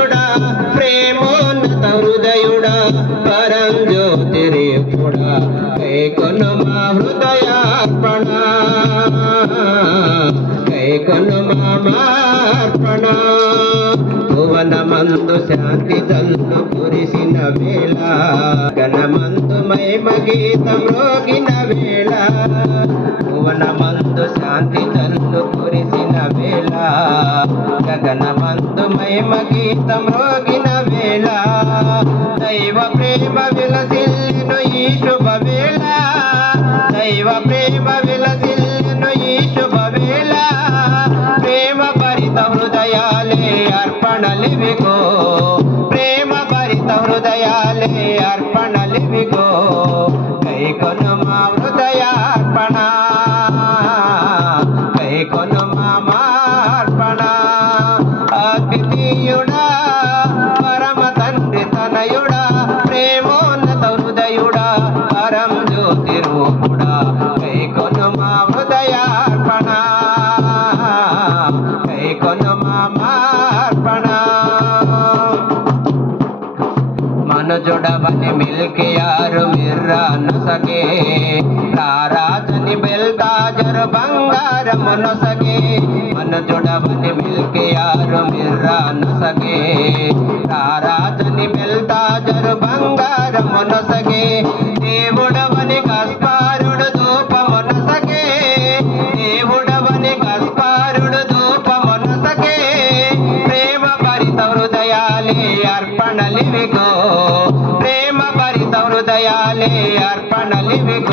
హృదయుడా ప్రేమోన్నత హృదయుడా పరం జ్యోతిరేపుడా కై కొను మా హృదయార్పణ కై కొను మామార్పణ భువనమందు శాంతి జల్లు కురిసిన వేళ గణమందు మైమ గీతం రోగిన వేళ భువనమందు శాంతి జల్లు కురిసిన వేళ గగనమందు మైమ గీతం రోగిన వేళ. దైవ ప్రేమ విలసిల్లును ఈ శుభ వేళ. దైవ ప్రేమ విలసిల్లును ఈ శుభ వేళ. ప్రేమ భరిత హృదయాలే అర్పణలివిగో ప్రేమ భరిత హృదయాలే ಜೊಡವನೆ ಮಿಲ್ಕೆ ಯಾರು ಮಿರ್ರ ನೊಸಗೆ ರಾರಾಜನಿ ಬೆಲ್ದಾಜರು ಬಂಗಾರ ಮನೊಸಗೆ ಮನ ಜೊಡವನೆ ಮಿಲ್ಕೆ ಯಾರು ಮಿರ್ರ ನೊಸಗೆ ರಾರಾಜನಿ ಬೆಲ್ದಾಜರು ಬಂಗಾರ ಮನೊಸಗೆ ప్రేమ భరిత హృదయాలే అర్పణలివిగో